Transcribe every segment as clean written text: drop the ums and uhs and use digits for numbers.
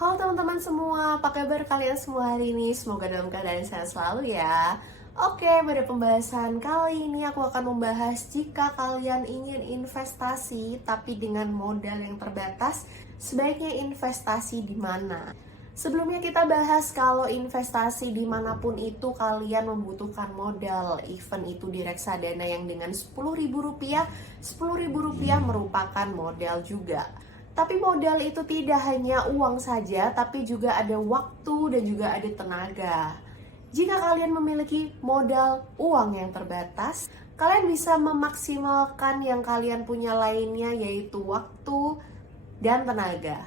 Halo teman-teman semua, apa kabar kalian semua hari ini? Semoga dalam keadaan sehat selalu ya. Oke, pada pembahasan kali ini aku akan membahas jika kalian ingin investasi tapi dengan modal yang terbatas, sebaiknya investasi di mana? Sebelumnya kita bahas kalau investasi dimanapun itu kalian membutuhkan modal. Even itu di reksadana yang dengan Rp10.000, Rp10.000 merupakan modal juga. Tapi modal itu tidak hanya uang saja, tapi juga ada waktu dan juga ada tenaga. Jika kalian memiliki modal uang yang terbatas, kalian bisa memaksimalkan yang kalian punya lainnya, yaitu waktu dan tenaga.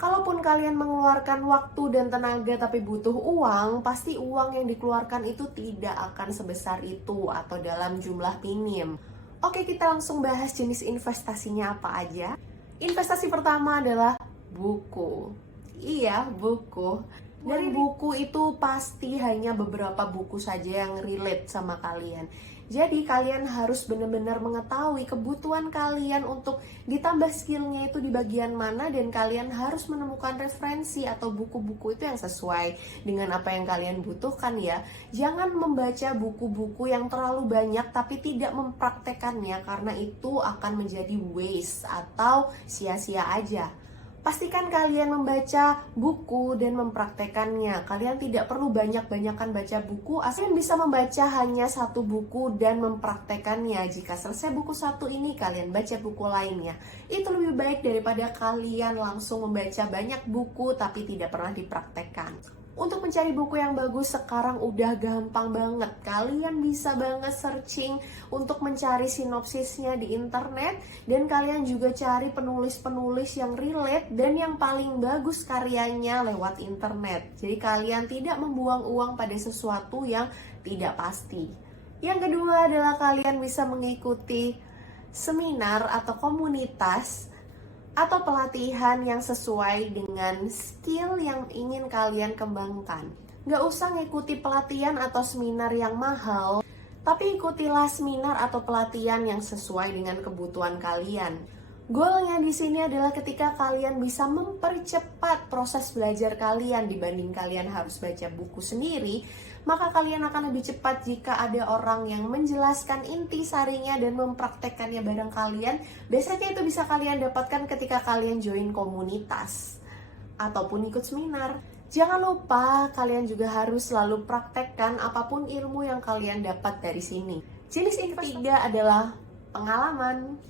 Kalaupun kalian mengeluarkan waktu dan tenaga tapi butuh uang, pasti uang yang dikeluarkan itu tidak akan sebesar itu atau dalam jumlah minim. Oke, kita langsung bahas jenis investasinya apa aja. Investasi pertama adalah buku. Iya, buku. Dan buku itu pasti hanya beberapa buku saja yang relate sama kalian. Jadi kalian harus benar-benar mengetahui kebutuhan kalian untuk ditambah skillnya itu di bagian mana, dan kalian harus menemukan referensi atau buku-buku itu yang sesuai dengan apa yang kalian butuhkan ya. Jangan membaca buku-buku yang terlalu banyak tapi tidak mempraktekannya, karena itu akan menjadi waste atau sia-sia aja. Pastikan kalian membaca buku dan mempraktekannya. Kalian tidak perlu banyak-banyakan baca buku, asal bisa membaca hanya satu buku dan mempraktekannya. Jika selesai buku satu ini, kalian baca buku lainnya. Itu lebih baik daripada kalian langsung membaca banyak buku tapi tidak pernah dipraktekkan. Untuk mencari buku yang bagus sekarang udah gampang banget. Kalian bisa banget searching untuk mencari sinopsisnya di internet, dan kalian juga cari penulis-penulis yang relate dan yang paling bagus karyanya lewat internet. Jadi kalian tidak membuang uang pada sesuatu yang tidak pasti. Yang kedua adalah kalian bisa mengikuti seminar atau komunitas atau pelatihan yang sesuai dengan skill yang ingin kalian kembangkan. Gak usah ngikuti pelatihan atau seminar yang mahal, tapi ikutilah seminar atau pelatihan yang sesuai dengan kebutuhan kalian. Goalnya di sini adalah ketika kalian bisa mempercepat proses belajar kalian dibanding kalian harus baca buku sendiri, maka kalian akan lebih cepat jika ada orang yang menjelaskan intisarinya dan mempraktekkannya bareng kalian. Biasanya itu bisa kalian dapatkan ketika kalian join komunitas ataupun ikut seminar. Jangan lupa kalian juga harus selalu praktekkan apapun ilmu yang kalian dapat dari sini. Jenis yang ketiga adalah pengalaman.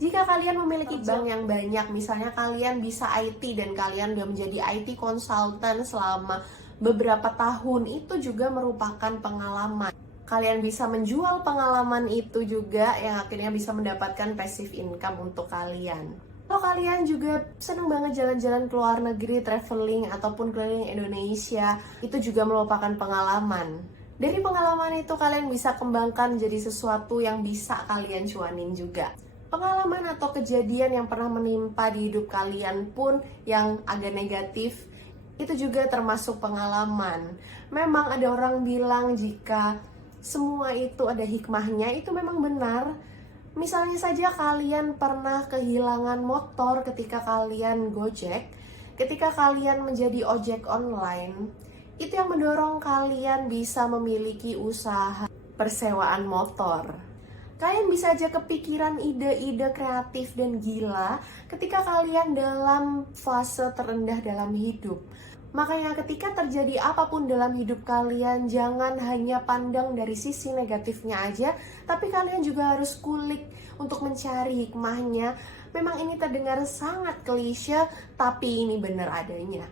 Jika kalian memiliki bank yang banyak, misalnya kalian bisa IT dan kalian udah menjadi IT consultant selama beberapa tahun, itu juga merupakan pengalaman. Kalian bisa menjual pengalaman itu juga yang akhirnya bisa mendapatkan passive income untuk kalian. Kalau kalian juga senang banget jalan-jalan ke luar negeri, traveling ataupun keliling Indonesia, itu juga merupakan pengalaman. Dari pengalaman itu kalian bisa kembangkan menjadi sesuatu yang bisa kalian cuanin juga. Pengalaman atau kejadian yang pernah menimpa di hidup kalian pun yang agak negatif, itu juga termasuk pengalaman. Memang ada orang bilang jika semua itu ada hikmahnya, itu memang benar. Misalnya saja kalian pernah kehilangan motor ketika kalian Gojek, ketika kalian menjadi ojek online, itu yang mendorong kalian bisa memiliki usaha persewaan motor. Kalian bisa aja kepikiran ide-ide kreatif dan gila ketika kalian dalam fase terendah dalam hidup. Makanya ketika terjadi apapun dalam hidup kalian, jangan hanya pandang dari sisi negatifnya aja, tapi kalian juga harus kulik untuk mencari hikmahnya. Memang ini terdengar sangat klise, tapi ini benar adanya.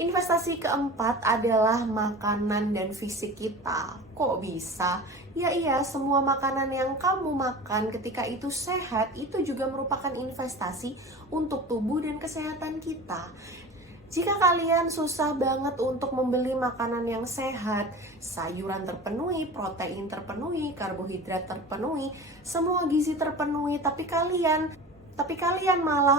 Investasi keempat adalah makanan dan fisik kita. Kok bisa? Ya iya, semua makanan yang kamu makan ketika itu sehat, itu juga merupakan investasi untuk tubuh dan kesehatan kita. Jika kalian susah banget untuk membeli makanan yang sehat, sayuran terpenuhi, protein terpenuhi, karbohidrat terpenuhi, semua gizi terpenuhi, tapi kalian malah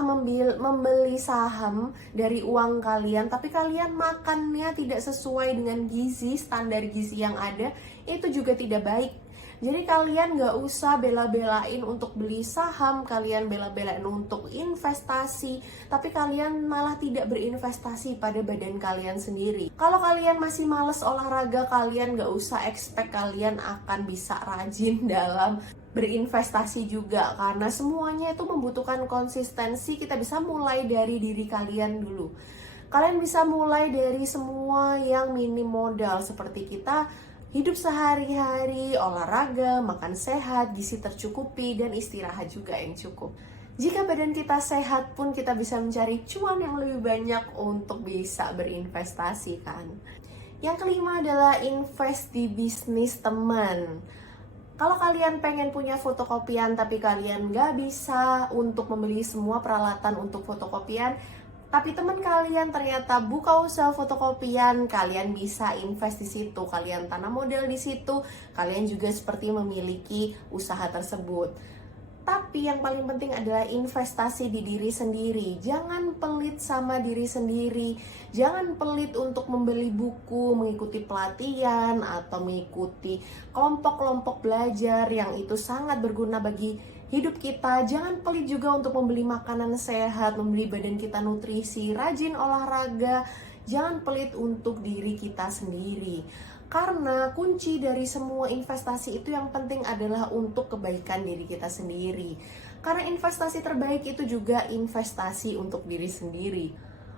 membeli saham dari uang kalian, tapi kalian makannya tidak sesuai dengan gizi, standar gizi yang ada, itu juga tidak baik. Jadi kalian gak usah bela-belain untuk beli saham, kalian bela-belain untuk investasi, tapi kalian malah tidak berinvestasi pada badan kalian sendiri. Kalau kalian masih males olahraga, kalian gak usah expect kalian akan bisa rajin dalam berinvestasi juga, karena semuanya itu membutuhkan konsistensi. Kita bisa mulai dari diri kalian dulu. Kalian bisa mulai dari semua yang minim modal, seperti kita hidup sehari-hari, olahraga, makan sehat, gizi tercukupi, dan istirahat juga yang cukup. Jika badan kita sehat pun kita bisa mencari cuan yang lebih banyak untuk bisa berinvestasi kan. Yang kelima adalah invest di bisnis teman. Kalau kalian pengen punya fotokopian tapi kalian nggak bisa untuk membeli semua peralatan untuk fotokopian, tapi teman kalian ternyata buka usaha fotokopian, kalian bisa invest di situ, kalian tanam modal di situ, kalian juga seperti memiliki usaha tersebut. Tapi yang paling penting adalah investasi di diri sendiri. Jangan pelit sama diri sendiri. Jangan pelit untuk membeli buku, mengikuti pelatihan, atau mengikuti kelompok-kelompok belajar yang itu sangat berguna bagi hidup kita. Jangan pelit juga untuk membeli makanan sehat, membeli badan kita nutrisi, rajin olahraga. Jangan pelit untuk diri kita sendiri. Karena kunci dari semua investasi itu yang penting adalah untuk kebaikan diri kita sendiri. Karena investasi terbaik itu juga investasi untuk diri sendiri.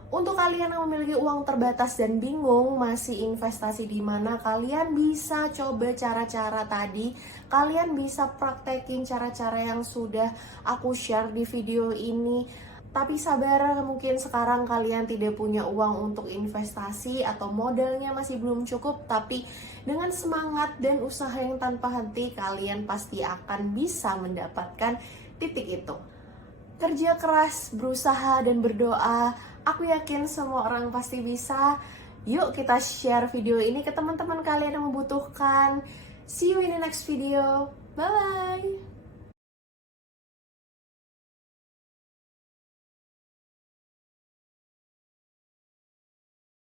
Untuk kalian yang memiliki uang terbatas dan bingung masih investasi di mana, kalian bisa coba cara-cara tadi. Kalian bisa praktekin cara-cara yang sudah aku share di video ini. Tapi sabar, mungkin sekarang kalian tidak punya uang untuk investasi atau modalnya masih belum cukup, tapi dengan semangat dan usaha yang tanpa henti, kalian pasti akan bisa mendapatkan titik itu. Kerja keras, berusaha, dan berdoa. Aku yakin semua orang pasti bisa. Yuk kita share video ini ke teman-teman kalian yang membutuhkan. See you in the next video. Bye-bye.